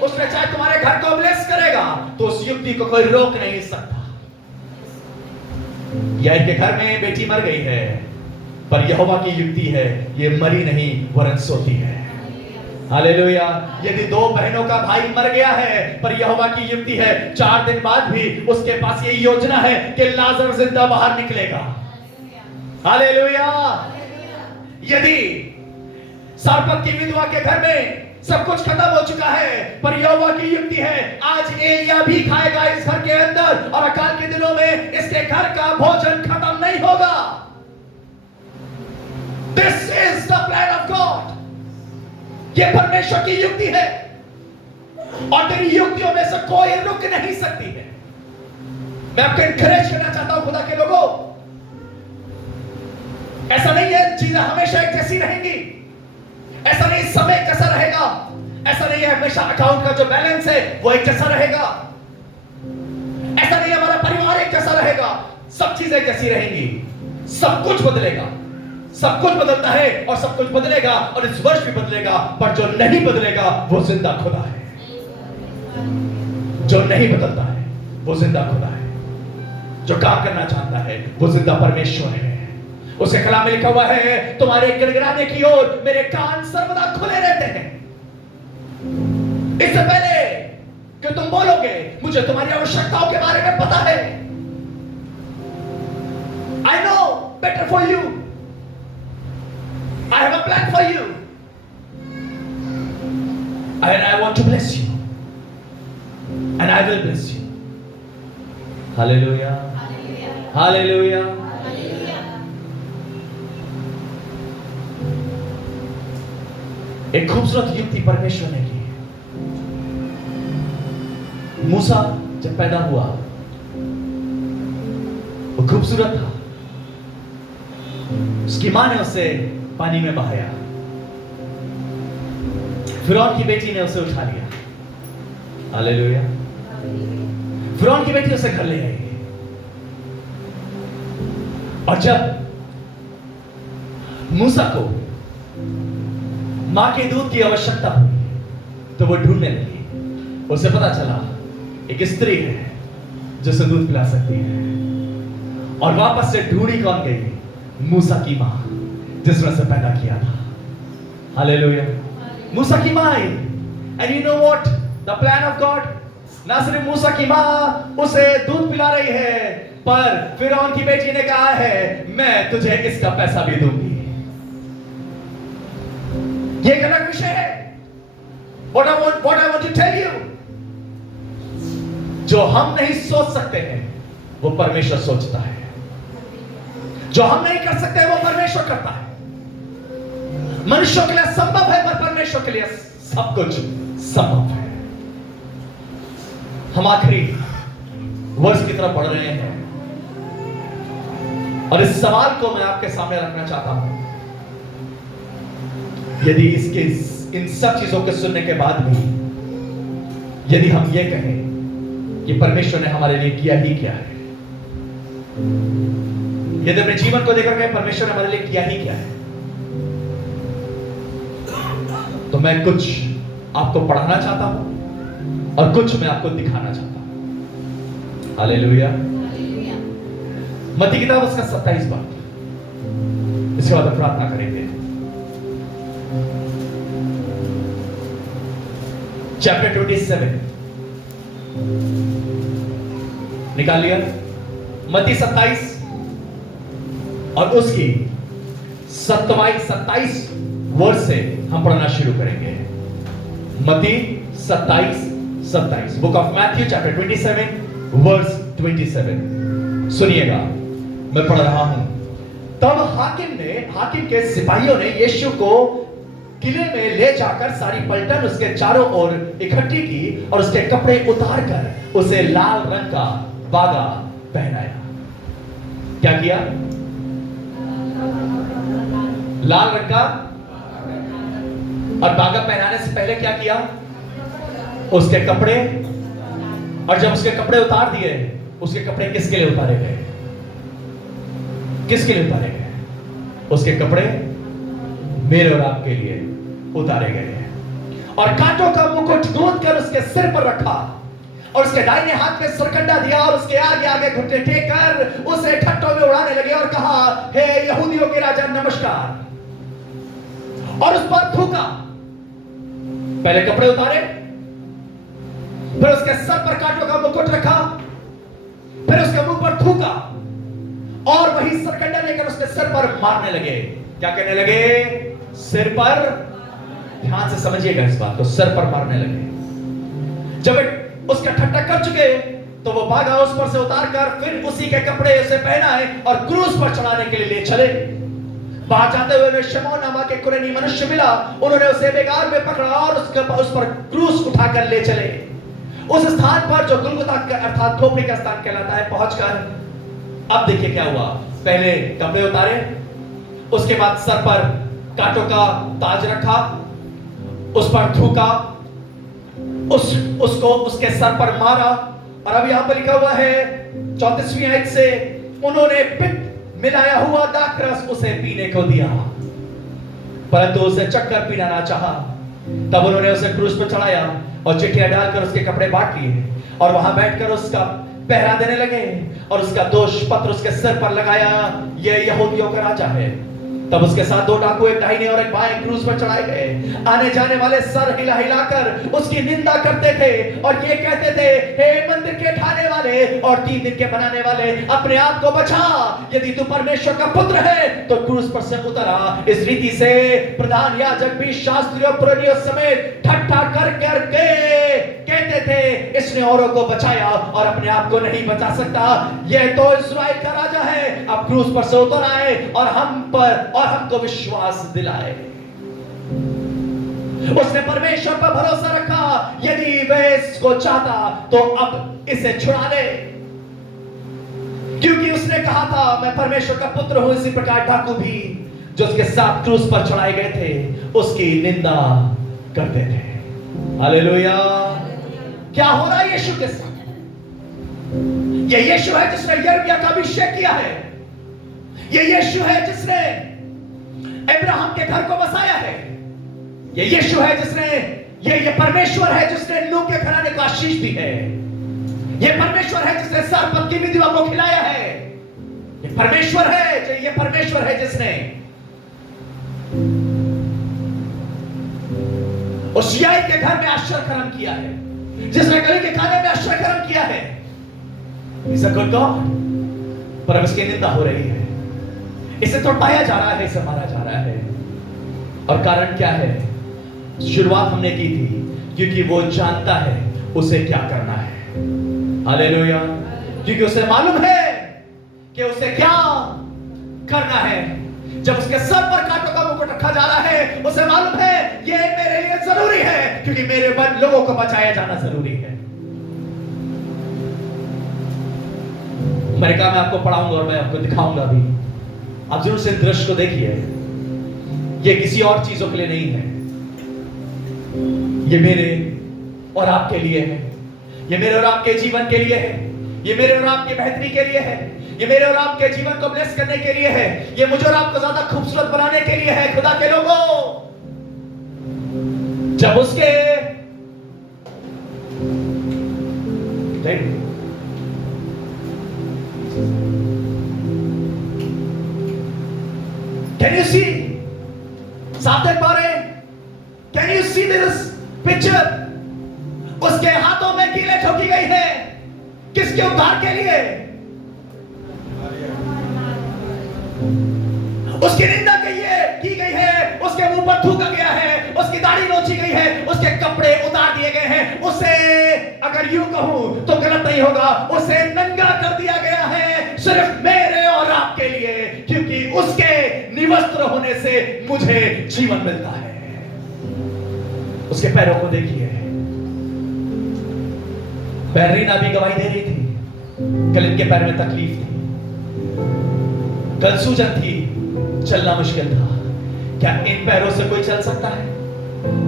उसने चाहे तुम्हारे घर को ब्लेस करेगा, तो उस युक्ति को कोई रोक नहीं सकता। यार के घर में बेटी मर गई है, पर यहोवा की युक्ति है, ये मरी नहीं वरन सोती है। हालेलुया। यदि 2 बहनों का भाई मर गया है, पर यहोवा की युक्ति है 4 दिन बाद भी उसके पास ये योजना है कि लाजर जिंदा बाहर निकलेगा। हालेलुया। यदि सारपत की विधवा के घर में सब कुछ खत्म हो चुका है, पर यहोवा की युक्ति है आज एलिया भी खाएगा इस घर के अंदर और अकाल के दिनों में इसके घर का भोजन खत्म नहीं होगा। This is the plan of God. ये परमेश्वर की युक्ति है और तेरी युक्तियों में से कोई रुक नहीं सकती है। मैं आपको एनकरेज करना चाहता हूं खुदा के लोगों, ऐसा नहीं है चीजें हमेशा एक जैसी रहेंगी, ऐसा नहीं समय कैसा रहेगा, ऐसा नहीं है हमेशा अकाउंट का जो बैलेंस है वो एक जैसा रहेगा, ऐसा नहीं हमारा परिवार एक जैसा रहेगा। सब चीजें कैसी रहेंगी, सब कुछ बदलेगा, सब कुछ बदलता है और सब कुछ बदलेगा और इस वर्ष भी बदलेगा, पर जो नहीं बदलेगा वो जिंदा खुदा है। जो नहीं बदलता है वो जिंदा खुदा है। जो काम करना चाहता है वो जिंदा परमेश्वर है। उसके कलाम में लिखा हुआ है, तुम्हारे गिड़गिड़ाने की ओर मेरे कान सर्वदा खुले रहते हैं। इससे पहले कि तुम बोलोगे मुझे तुम्हारी आवश्यकताओं के बारे में पता है। I know better for you. I have a plan for you. And I want to bless you. And I will bless you. Hallelujah. Hallelujah. एक खूबसूरत युक्ति परमेश्वर ने की। मूसा जब पैदा हुआ वो खूबसूरत था। उसकी मां ने उसे पानी में बहाया, फिरौन की बेटी ने उसे उठा लिया। हालेलुया। फिरौन की बेटी उसे घर ले आई और जब मूसा को मां के दूध की आवश्यकता हुई तो वो ढूंढने लगी। उसे पता चला एक स्त्री है जिसे दूध पिला सकती है और वापस से ढूंढी कौन गई? मूसा की मां जिसने उसे पैदा किया था। हालेलुया। मूसा की मां आई। And you know what the plan of God? ना सिर्फ मूसा की मां उसे दूध पिला रही है, पर फिरौन की बेटी ने कहा है मैं तुझे इसका पैसा भी दूंगी। ये एक अलग विषय है। What I want to tell you, जो हम नहीं सोच सकते हैं वो परमेश्वर सोचता है। जो हम नहीं कर सकते वो परमेश्वर करता है। मनुष्यों के लिए संभव है पर परमेश्वर के लिए सब कुछ संभव है। हम आखिरी वर्ष की तरफ बढ़ रहे हैं और इस सवाल को मैं आपके सामने रखना चाहता हूं। यदि इन सब चीजों के सुनने के बाद भी यदि हम ये कहें कि परमेश्वर ने हमारे लिए किया ही क्या है, यदि अपने जीवन को देखकर कहें परमेश्वर ने हमारे लिए किया ही क्या है, तो मैं कुछ आपको पढ़ाना चाहता हूं और कुछ मैं आपको दिखाना चाहता हूं। हालेलुया। मत्ती किताब उसका 27 बार, इसके बाद प्रार्थना करेंगे। चैप्टर 27 निकाल लिया? मत्ती 27 और उसकी 27 वर्ष से हम पढ़ना शुरू करेंगे। मत्ती 27 book of Matthew chapter 27 verse 27 सुनिएगा, मैं पढ़ रहा हूं। तब हाकिम के सिपाहियों ने यीशु को किले में ले जाकर सारी पलटन उसके चारों ओर इकट्ठी की और उसके कपड़े उतारकर उसे लाल रंग का बागा पहनाया। क्या किया? लाल रंग का और बागा पहनाने से पहले क्या किया? उसके कपड़े, और जब उसके कपड़े उतार दिए, उसके कपड़े किसके लिए उतारे गए? किसके लिए उतारे गए? उसके कपड़े मेरे और आपके लिए उतारे गए। और कांटों का मुकुट गूंथ कर उसके सिर पर रखा और उसके दाहिने हाथ में सरकंडा दिया और उसके आगे आगे घुटने टेक कर उसे ठट्टों में उड़ाने लगे और कहा, हे यहूदियों के राजा नमस्कार, और उस पर थूका। पहले कपड़े उतारे, फिर उसके सर पर कांटों का मुकुट रखा, फिर उसके मुंह पर थूका और वही सरकंडा लेकर उसके सिर पर मारने लगे। क्या कहने लगे? सिर पर, ध्यान से समझिएगा इस बात को, सिर पर मारने लगे। जब उसका ठट्टा कर चुके तो वो भागा उस पर से उतार कर फिर उसी के कपड़े उसे पहनाए और क्रूस पर चढ़ाने के लिए ले चले। बाहर जाते हुए शमौन नामक एक कुरैनी मनुष्य मिला, उन्होंने उसे बेगार में पकड़ा और उस पर क्रूस उठाकर ले चले। उस स्थान पर जो गुलगुता अर्थात खोपड़ी का स्थान कहलाता है पहुंचकर अब देखिए क्या हुआ। पहले कपड़े उतारे, उसके बाद सर पर कांटों का ताज रखा, उस पर थूका, उसको उसके सर पर मारा। और अब यहां पर लिखा हुआ है 34वीं आयत से, उन्होंने पित्त मिलाया हुआ दाखरस उसे पीने को दिया, परंतु उसे चक्कर पीना ना चाहा। तब उन्होंने उसे क्रूस पर चढ़ाया और चिट्ठियां डालकर उसके कपड़े बांट लिए और वहां बैठकर उसका पहरा देने लगे और उसका दोष पत्र उसके सिर पर लगाया, यह यहूदियों का राजा है। तब उसके साथ 2 डाकू, एक दाहिने और एक बाएं, क्रूस पर चढ़ाए गए। आने जाने वाले सर हिला हिलाकर उसकी निंदा करते थे और ये कहते थे, हे मंदिर के ढाने वाले और 3 दिन के बनाने वाले, अपने आप को बचा, यदि तू परमेश्वर का पुत्र है तो क्रूस पर से उतर आ। इस रीति से प्रधान याजक भी शास्त्रियों पुरोहितों समेत ठट्ठा कर करके कहते थे, इसने औरों को बचाया और अपने आप को नहीं बचा सकता। यह तो इस्राएल का राजा है, अब क्रूस पर से उतर आए और हम पर और हमको विश्वास दिलाए। उसने परमेश्वर पर भरोसा रखा, यदि वह इसको चाहता तो अब इसे छुड़ा ले, क्योंकि उसने कहा था मैं परमेश्वर का पुत्र हूं। इसी प्रकार डाकू भी जो उसके साथ क्रूस पर चढ़ाए गए थे उसकी निंदा करते थे। हालेलुया। क्या हो रहा है यीशु के साथ? यह यीशु है जिसने यिर्मयाह का अभिषेक किया है। यह यीशु है जिसने अब्राहम के घर को बसाया है। यह यीशु है जिसने यह परमेश्वर है जिसने नूह के घराने को आशीष दी है। यह परमेश्वर है जिसने सरपत की विधवा को खिलाया है। यह परमेश्वर है जिसने उस याई के घर में आश्रय कर्म किया है, जिसने गली के खाने में आश्रय कर्म किया है। He's a good God। पर अब इसकी निंदा हो रही है, इसे तोड़ाया जा रहा है, इसे मारा जा रहा है। और कारण क्या है? शुरुआत हमने की थी, क्योंकि वो जानता है उसे क्या करना है। हालेलुया। क्योंकि उसे मालूम है कि उसे क्या करना है। जब उसके सर पर कांटों का मुकुट रखा जा रहा है, उसे मालूम है ये मेरे लिए जरूरी है, क्योंकि मेरे लोगों को बचाया जाना जरूरी है। अमेरिका में आपको पढ़ाऊंगा और मैं आपको दिखाऊंगा भी। आप जरूर से दृश्य को देखिए। ये किसी और चीजों के लिए नहीं है, ये मेरे और आपके लिए है। ये मेरे और आपके जीवन के लिए है। ये मेरे और आपकी बेहतरी के लिए है। ये मेरे और आपके जीवन को ब्लेस करने के लिए है। ये मुझे और आपको ज्यादा खूबसूरत बनाने के लिए है। खुदा के लोगों, जब उसके Can you see? साफ देख पा रहे हैं? Can you see this picture? उसके हाथों में कीलें ठोकी गई है। किसके उद्धार के लिए? उसकी निंदा की गई है, उसके मुंह पर थूका गया है, उसकी दाढ़ी नोची गई है, उसके कपड़े उतार दिए गए हैं। उसे, अगर यूं कहूं तो गलत नहीं होगा, उसे नंगा कर दिया गया है, सिर्फ मेरे और आपके लिए, क्योंकि उसके निवस्त्र होने से मुझे जीवन मिलता है। उसके पैरों को देखिए, बैरीना भी गवाही दे रही थी। कल इनके पैर में तकलीफ थी, कल सूजन थी, चलना मुश्किल था। क्या इन पैरों से कोई चल सकता है?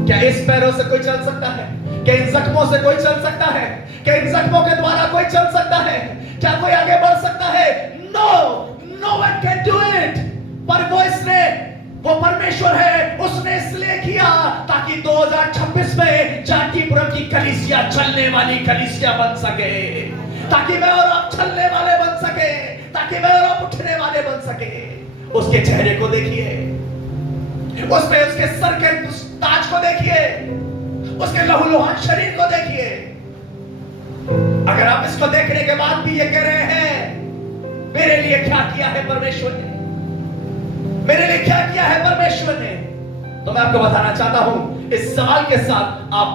क्या इस पैरों से कोई चल सकता है? क्या इन जख्मों से कोई चल सकता है? क्या इन जख्मों के द्वारा कोई चल सकता है? क्या कोई आगे बढ़ सकता है? No, no one can do it. पर वो परमेश्वर है, उसने इसलिए किया ताकि 2026 में जानकीपुरम की कलीसिया चलने वाली कलीसिया बन सके, ताकि मैं और आप चलने वाले बन सके, ताकि मैं और आप उठने वाले बन सके। उसके चेहरे को देखिए, उसमें उसके सर के ताज को देखिए, उसके लहूलुहान शरीर को देखिए। अगर आप इसको देखने के बाद भी ये कह रहे हैं मेरे लिए क्या किया है परमेश्वर ने, मेरे लिए क्या किया है परमेश्वर ने, तो मैं आपको बताना चाहता हूं, इस सवाल के साथ आप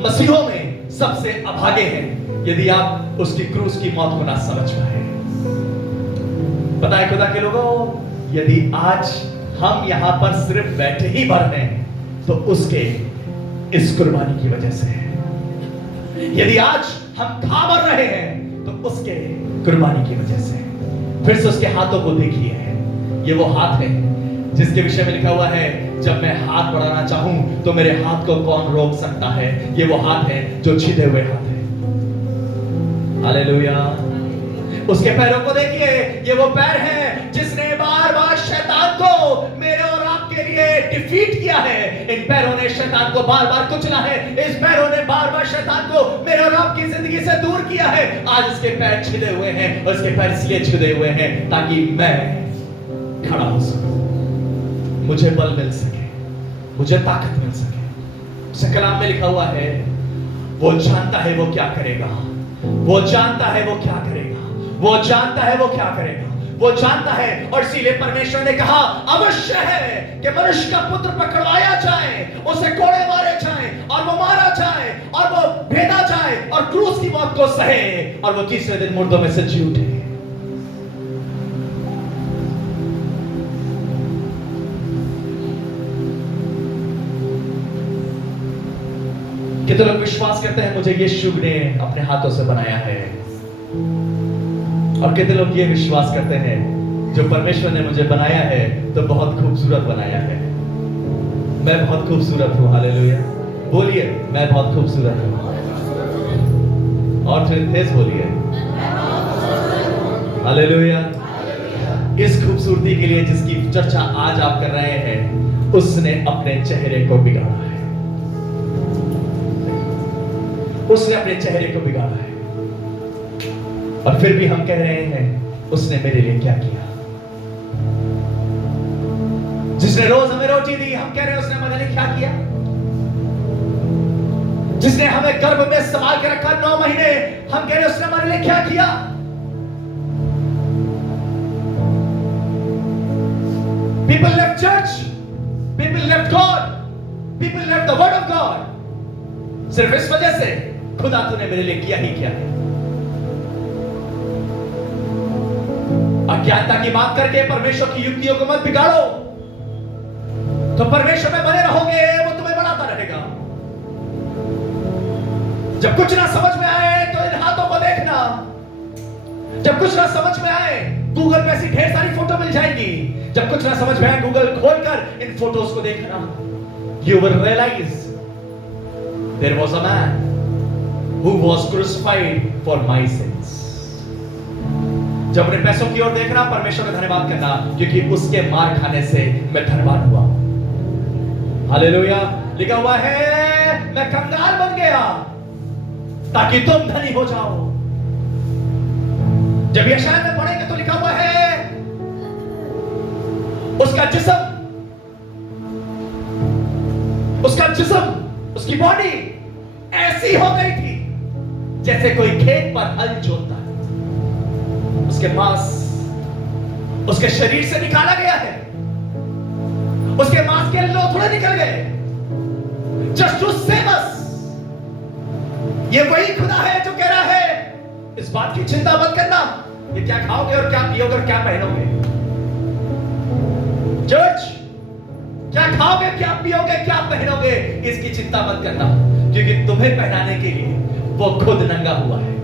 मसीहों में सबसे अभागे हैं यदि आप उसकी क्रूस की मौत को ना समझ पाए। पता है खुदा के लोगों, यदि आज हम यहां पर सिर्फ बैठे ही भर हैं तो उसके इस कुर्बानी की वजह से है। यदि आज हम खा भर रहे हैं तो उसके कुर्बानी की वजह से। फिर से उसके हाथों को देखिए, ये वो हाथ है जिसके विषय में लिखा हुआ है, जब मैं हाथ बढ़ाना चाहूं तो मेरे हाथ को कौन रोक सकता है। ये वो हाथ है जो छिदे हुए हाथ है। हालेलुया। उसके पैरों को देखिए, ये वो पैर हैं जिसने बार बार शैतान को मेरे और आपके लिए डिफीट किया है। इन पैरों ने शैतान को बार बार कुचला है। इस पैरों ने बार बार शैतान को मेरे और आपकी जिंदगी से दूर किया है। आज इसके पैर छिदे हुए हैं, और इसके पैर इसलिए छिदे हुए हैं ताकि मैं खड़ा हो सकूं, मुझे बल मिल सके, मुझे ताकत मिल सके। उस कलाम में लिखा हुआ है, वो जानता है वो क्या करेगा, वो जानता है वो क्या करेगा, वो जानता है वो क्या करेगा, वो जानता है। और इसीलिए परमेश्वर ने कहा अवश्य है कि मनुष्य का पुत्र पकड़वाया जाए, उसे कोड़े मारे जाए, और वो मारा जाए, और वो भेदा जाए, और क्रूस की मौत को सहे, और वो तीसरे दिन मुर्दों में से जी उठे। कितने लोग विश्वास करते हैं मुझे यीशु ने अपने हाथों से बनाया है, और कितने लोग ये विश्वास करते हैं जो परमेश्वर ने मुझे बनाया है तो बहुत खूबसूरत बनाया है, मैं बहुत खूबसूरत हूं। हालेलुया बोलिए, मैं बहुत खूबसूरत हूं। और फिर तेज बोलिए हालेलुया। इस खूबसूरती के लिए जिसकी चर्चा आज आप कर रहे हैं, उसने अपने चेहरे को बिगाड़ा है, उसने अपने चेहरे को बिगाड़ा है। और फिर भी हम कह रहे हैं उसने मेरे लिए क्या किया। जिसने रोज हमें रोटी दी, हम कह रहे हैं उसने हमारे लिए क्या किया। जिसने हमें गर्भ में संभाल के रखा 9 महीने, हम कह रहे हैं उसने हमारे लिए क्या किया। People left church, people left God, people left the word of God, सिर्फ इस वजह से खुदा तूने मेरे लिए किया ही क्या है। अज्ञानता की बात करके परमेश्वर की युक्तियों को मत बिगाड़ो, तो परमेश्वर में बने रहोगे, वो तुम्हें बढ़ाता रहेगा। जब कुछ ना समझ में आए तो इन हाथों को देखना, जब कुछ ना समझ में आए गूगल पे ऐसी ढेर सारी फोटो मिल जाएंगी, जब कुछ ना समझ में आए गूगल खोलकर इन फोटोज को देखना, you will realize there was a man who was crucified for my sins। जब अपने पैसों की ओर देखना, परमेश्वर का धन्यवाद करना, क्योंकि उसके मार खाने से मैं धनवान हुआ। हालेलुया। लिखा हुआ है मैं कंगाल बन गया ताकि तुम धनी हो जाओ। जब यशायाह में पढ़ेंगे तो लिखा हुआ है उसका जिस्म, उसकी बॉडी ऐसी हो गई थी जैसे कोई खेत पर हल जोतता है। उसके मांस उसके शरीर से निकाला गया है, उसके मांस के लोथड़े निकल गए, जस्ट टू सेव अस। ये वही खुदा है जो कह रहा है इस बात की चिंता मत करना कि क्या खाओगे और क्या पियोगे और क्या पहनोगे। चर्च, क्या खाओगे, क्या पियोगे, क्या पहनोगे, इसकी चिंता मत करना, क्योंकि तुम्हें पहनाने के लिए वो खुद नंगा हुआ है।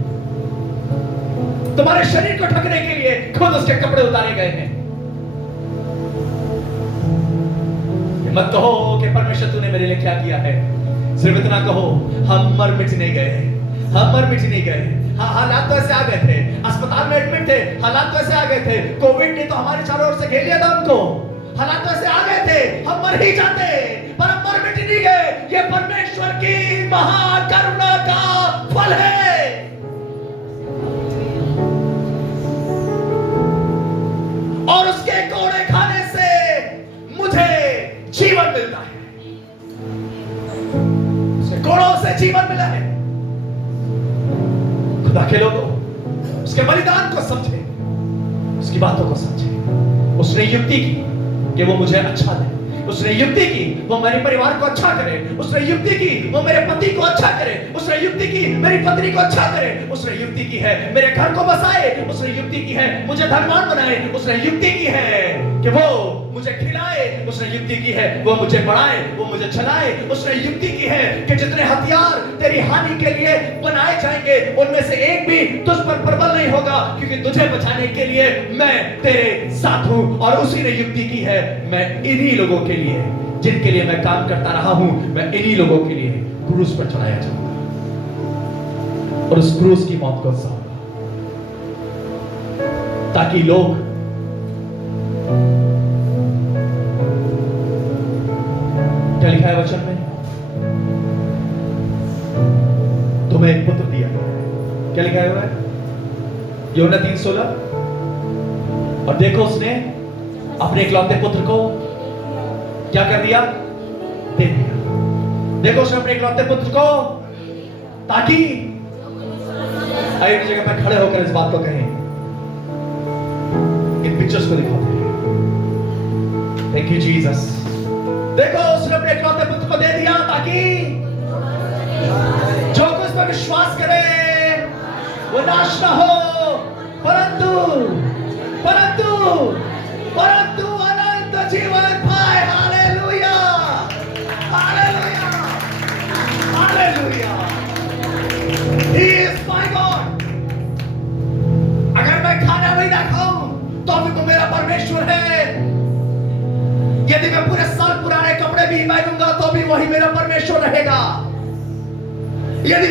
तुम्हारे शरीर को ढकने के लिए खुद उसके कपड़े उतारे गए हैं। मत कहो कि परमेश्वर तूने मेरे लिए क्या किया है, सिर्फ इतना कहो हम मर मिट नहीं गए, हम मर मिट नहीं गए। हाँ, हालात तो ऐसे आ गए थे, अस्पताल में एडमिट थे, हालात तो ऐसे आ गए थे, कोविड ने तो हमारे चारों ओर से घेर लिया था हमको, हालात तो ऐसे आ गए थे, हम मर ही जाते, पर हम मर मिट नहीं गए। ये परमेश्वर की महाकरुणा का फल है। और उसके कोड़े खाने से मुझे जीवन मिलता है, उसके कोड़ों से जीवन मिला है। खुदा के लोगों, उसके बलिदान को समझे, उसकी बातों को समझे। उसने युक्ति की कि वो मुझे अच्छा दे, उसने युक्ति की वो मेरे परिवार को अच्छा करे, उसने युक्ति की वो मेरे पति को अच्छा करे, उसने युक्ति की मेरी पत्नी को अच्छा करे, उसने युक्ति की है मेरे घर को बसाए, उसने युक्ति की है मुझे धनवान बनाए, उसने युक्ति की है कि वो मुझे खिलाए, उसने युक्ति की है वो मुझे बढ़ाए, वो मुझे चलाए, उसने युक्ति की है कि जितने हथियार तेरी हानि के लिए बनाए जाएंगे उनमें से एक भी तुझ पर प्रबल नहीं होगा, क्योंकि तुझे बचाने के लिए मैं तेरे साथ हूं। और उसी ने युक्ति की है मैं इन्हीं लोगों के लिए जिनके लिए मैं काम करता रहा हूं, मैं इन्हीं लोगों के लिए क्रूस पर चढ़ाया जाऊंगा और उस क्रूस की मौत को सहूंगा। ताकि लोग क्या लिखा है वचन में? तुम्हें एक पुत्र दिया। क्या लिखा है? यूहन्ना 3:16। और देखो उसने अपने इकलौते पुत्र को क्या कर दिया? दे दिया। देखो उसने अपने इकलौते पुत्र को, ताकि आइए जगह पर खड़े होकर इस बात को कहें, इन पिक्चर्स को दिखाते हैं। Thank you Jesus. देखो उसने अपने इकलौते पुत्र को दे दिया ताकि जो कुछ पर विश्वास करे वो नाश ना हो, परंतु अनंत जीवन पाए। Hallelujah, hallelujah, hallelujah. He is my God। अगर मैं खाना भी ना खाऊं तो भी वो मेरा परमेश्वर है। यदि मैं पूरे साल पुराने कपड़े भी पहनूंगा तो भी वही मेरा परमेश्वर रहेगा। यदि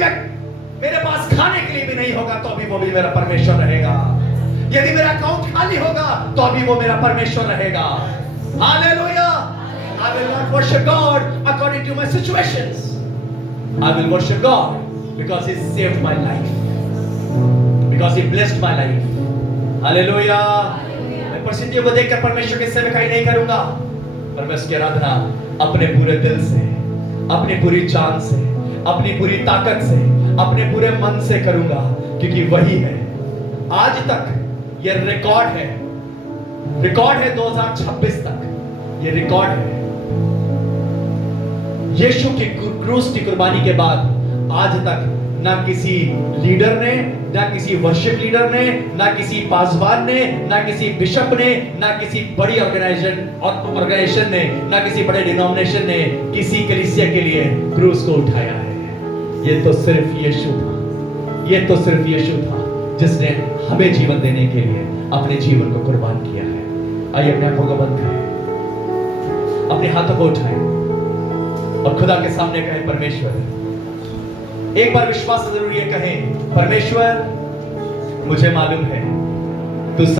मेरे पास खाने के लिए भी नहीं होगा तो भी वो भी मेरा परमेश्वर रहेगा। यदि मेरा अकाउंट खाली होगा तो भी वो मेरा परमेश्वर रहेगा। Hallelujah. I will not worship God according to my situations. I will worship God because He saved my life, because He blessed my life. Hallelujah. मैं परिस्थितियों को देखकर परमेश्वर की सेवकाई नहीं करूंगा, पर मैं उसकी आराधना अपने पूरे दिल से, अपनी पूरी जान से, अपनी पूरी ताकत से, अपने पूरे मन से करूंगा, क्योंकि वही है। आज तक ये रिकॉर्ड है 2026 तक ये रिकॉर्ड है। यीशु की क्रूस की कुर्बानी के बाद आज तक ना किसी लीडर ने, ना किसी वर्शिप लीडर ने, ना किसी पासवान ने, ना किसी बिशप ने, ना किसी बड़ी ऑर्गेनाइजेशन ने, ना किसी बड़े डिनोमिनेशन ने किसी कलीसिया के लिए क्रूस को उठाया है। ये तो सिर्फ यीशु था, ये तो सिर्फ यीशु था जिसने हमें जीवन देने के लिए अपने जीवन को कुर्बान किया है। आइए अपने आंखों को बंद करें, अपने हाथों को उठाएं और खुदा के सामने कहें, परमेश्वर, एक बार विश्वास से जरूर ये कहें, परमेश्वर मुझे मालूम है